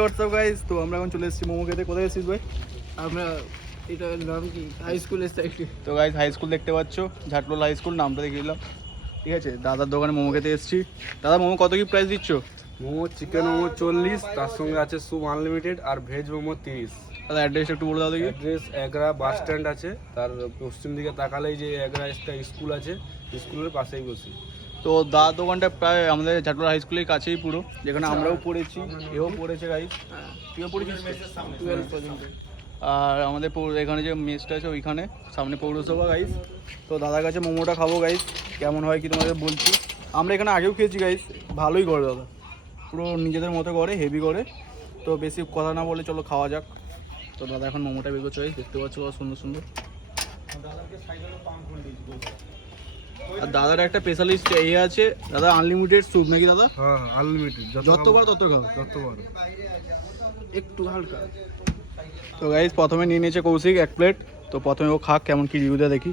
WhatsApp guys তো আমরা এখন চলে এসেছি মোমো খেতে কোথায় এসেছিস ভাই? আমরা এটা নাম কি? হাই স্কুলের সাইডে তো গাইস হাই স্কুল দেখতে পাচ্ছ ঝাটলোল হাই স্কুল নামটা দেখিয়ে দিলাম। ঠিক আছে দাদার দোকানে মোমো খেতে এসেছি। দাদা মোমো কত কি প্রাইস দিচ্ছ? মোমো চিকেন মোমো চল্লিশ তার সঙ্গে আছে স্যুপ আনলিমিটেড আর ভেজ মোমো তিরিশ। দাদা অ্যাড্রেস একটু বলে দাও দেখি। অ্যাড্রেস এগরা বাস স্ট্যান্ড আছে তার পশ্চিম দিকে তাকালেই যে এগরা একটা স্কুল আছে স্কুলের পাশেই বসি। তো দাদার দোকানটা প্রায় আমাদের ঝাটলোল হাই স্কুলের কাছেই পুরো যেখানে আমরাও পড়েছি এও পড়েছে গাইস তুইও পড়েছিস? টুয়েলভ পর্যন্ত। আর আমাদের পৌর এখানে যে মেসটা আছে ওইখানে সামনে পৌরসভা গাইস তো দাদার কাছে মোমোটা খাব গাইস কেমন হয় কি তোমাদের বলছি। আমরা এখানে আগেও খেয়েছি গাইস ভালোই করে দাদা। পুরো নিজেদের মতো করে হেভি করে। তো বেশি কথা না বলে চলো খাওয়া যাক। তো দাদা এখন মোমোটা বের করছে দেখতে পাচ্ছ সুন্দর সুন্দর। আর দাদার একটা স্পেশালিস্ট এ আছে দাদা আনলিমিটেড স্যুপ নাকি দাদা? হ্যাঁ আনলিমিটেড যতবার তত খাও যতবার। একটু হালকা। তো গাইজ প্রথমে নিয়ে নিয়েছে কৌশিক এক প্লেট তো প্রথমে ও খাক কেমন কি রিভিউ দেয় দেখি।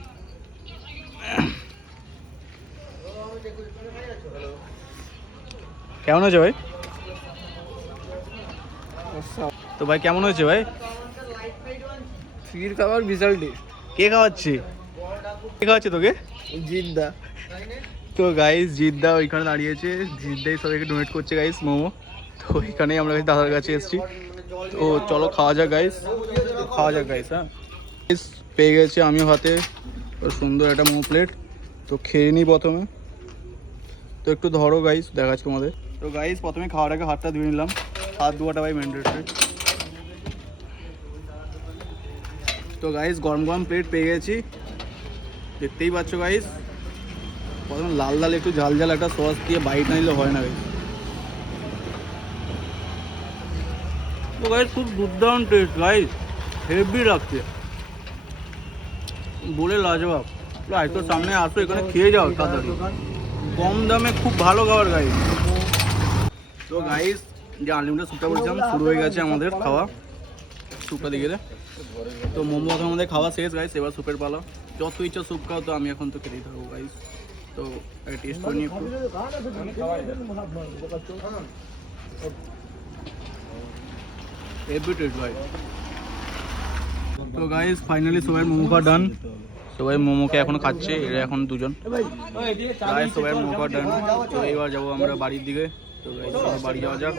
কেমন হয়েছে ভাই? তো ভাই কেমন হয়েছে ভাই? ফির খাবার বিশাল টেস্ট কে খাওয়াচ্ছে? কে খাওয়াচ্ছে তোকে? জিদ্দা তো গাইস জিদ্দা ওইখানে দাঁড়িয়েছে। জিদ্দাই সবাইকে ডোনেট করছে গাইস মোমো। তো ওইখানেই আমরা দাদার কাছে এসেছি। তো চলো খাওয়া যাক গাইস খাওয়া যাক গাইস হ্যাঁ। পেয়ে গেছে আমিও হাতে। সুন্দর একটা মোমো প্লেট তো খেয়ে নিই প্রথমে। তো একটু ধরো গাইস দেখাচ্ছি তোমাদের। তো গাইস প্রথমে খাওয়ার আগে হাতটা ধুয়ে নিলাম। হাত ধোয়াটা ভাই ম্যান্ডেটরি তো গাইস গরম গরম প্লেট পেয়ে গেছি। দেখতেই পাচ্ছ গাইস প্রথমে লাল লাল একটু ঝাল ঝাল একটা সস দিয়ে বাইট না নিলে হয় না গাইস তো গাইস খুব দুর্দান্ত টেস্ট গাইস হেভি লাগছে। বলে লাজবাব। তো সামনে আসো, এখানে খেয়ে যাও তাড়াতাড়ি। কম দামে খুব ভালো খাবার গাইস তো গাইস যে আনলিমিটেড স্যুপটা বলছিলাম, শুরু হয়ে গেছে আমাদের খাওয়া। স্যুপটা দিকে তো মোমো এখন আমাদের খাওয়া শেষ গাইস এবার স্যুপের পালা। যত ইচ্ছা স্যুপ খাও, তো আমি এখন তো খেতেই থাকব গাইস তো টেস্ট করে নিয়ে একটু। ভাই তো গাইস ফাইনালি সবাই মোমো ডান সবাই মোমোকে এখন খাচ্ছে, এরা এখন দুজন। গাইস সবাই মোমো ডান তো, এবার যাব আমরা বাড়ির দিকে। তো গাইস বাড়ি যাওয়া যাক।